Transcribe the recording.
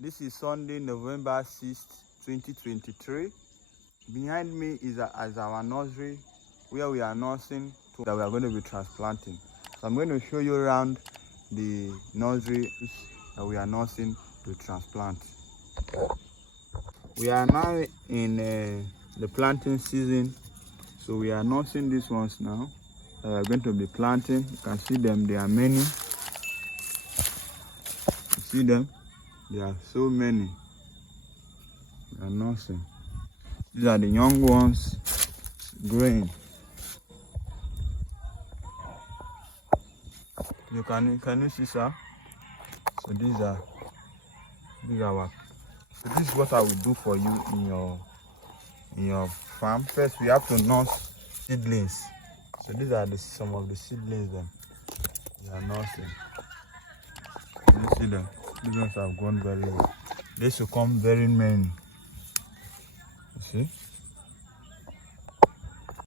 This is Sunday, November 6th, 2023. Behind me is our nursery where we are nursing that we are going to be transplanting. So I'm going to show you around the nursery that we are nursing to transplant. We are now in the planting season, so we are nursing these ones now that we are going to be planting. You can see them, there are many. You see them? There are so many. We are nursing. These are the young ones growing. Can you see, sir? So these are what. So this is what I will do for you in your farm. First, we have to nurse seedlings. So these are some of the seedlings that we are nursing. You see them? These ones have grown very well. They should come very many. You see?